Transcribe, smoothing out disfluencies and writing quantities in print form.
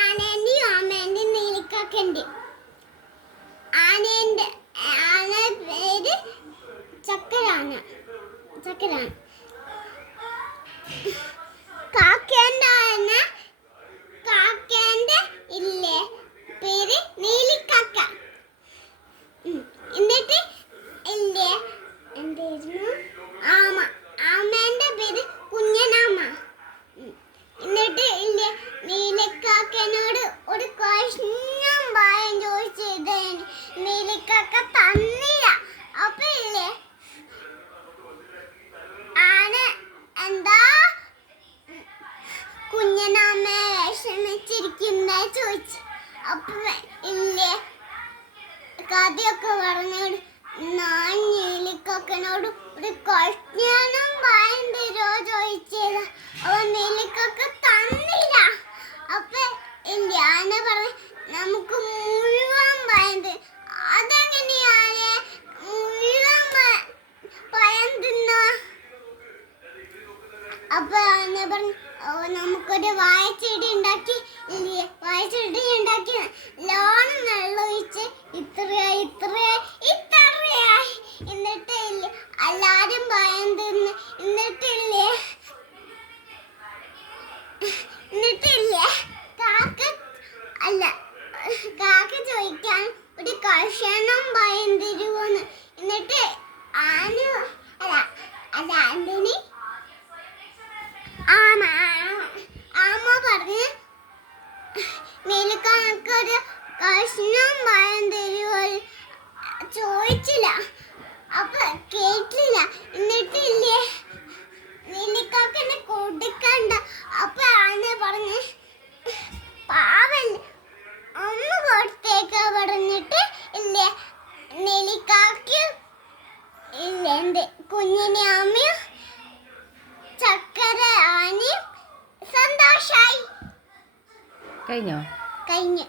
ആനേന്റെയും ആമേന്റെയും നീലിക്കാക്കന്റെ ആന പേര് ചക്കരാണ്. കാക്കേന്റെ ഇല്ലേ പേര് നീലിക്കാക്ക. എന്നിട്ട് ഇല്ലേ എന്തായിരുന്നു ആമേന്റെ പേര് കുഞ്ഞനാമ. എന്നിട്ട് ഇല്ലേ നീലിക്കാക്കനോട് ഒരു കഷ്ണം പായം ചോദിച്ചത് നീലിക്കാക്ക തന്നില്ല. അപ്പൊ ഇല്ലേ ആന എന്താ കുഞ്ഞനാമ വിഷമിച്ചിരിക്കുന്ന ചോദിച്ചു. അപ്പൊ ഇല്ലേ കഥയൊക്കെ പറഞ്ഞോട് ഞാൻ നീലിക്കാക്കനോട് ഒരു കഷ്ണം പായം തരുമോ ചോദിച്ചത്. അപ്പൊ നീലിക്കാക്ക തന്നില്ല. അപ്പൊ ഇല്ലേ ആന പറഞ്ഞു നമുക്ക് മുഴുവൻ പായം തരും. അതെങ്ങനെയാണ് മുഴുവൻ പഴം തിന്ന? അപ്പൊ ആന പറഞ്ഞു നമുക്കൊരു വാഴച്ചെടി ഉണ്ടാക്കി ലോണം വെള്ളം ഒഴിച്ച് ഇത്രയായി. എന്നിട്ട് ഇല്ലേ എല്ലാരും പഴം തിന്ന്. എന്നിട്ടില്ലേ കാക്ക ചോദിക്കാൻ ഒരു കഷണം പഴം തരുമോന്ന്. എന്നിട്ട് ആന്റണി ആമ പറഞ്ഞ് നീലിക്കാക്കൊരു കഷ്ണം പഴം തരുമോ ചോദിച്ചില്ല. അപ്പൊ കേട്ടില്ല. എന്നിട്ടില്ലേ നീലിക്കാക്കനെ കൊടുക്കണ്ട. അപ്പൊ ആന പറഞ്ഞ് പാവൻ ഒന്ന് കൊടുത്തേക്കാ പറഞ്ഞിട്ട് ഇല്ലേ നീലിക്കാക്കും ഇല്ലേ എന്ത് കുഞ്ഞിനെ അമ്മയും ചക്കര ആനയും സന്തോഷായി. കഴിഞ്ഞോ? കഴിഞ്ഞു.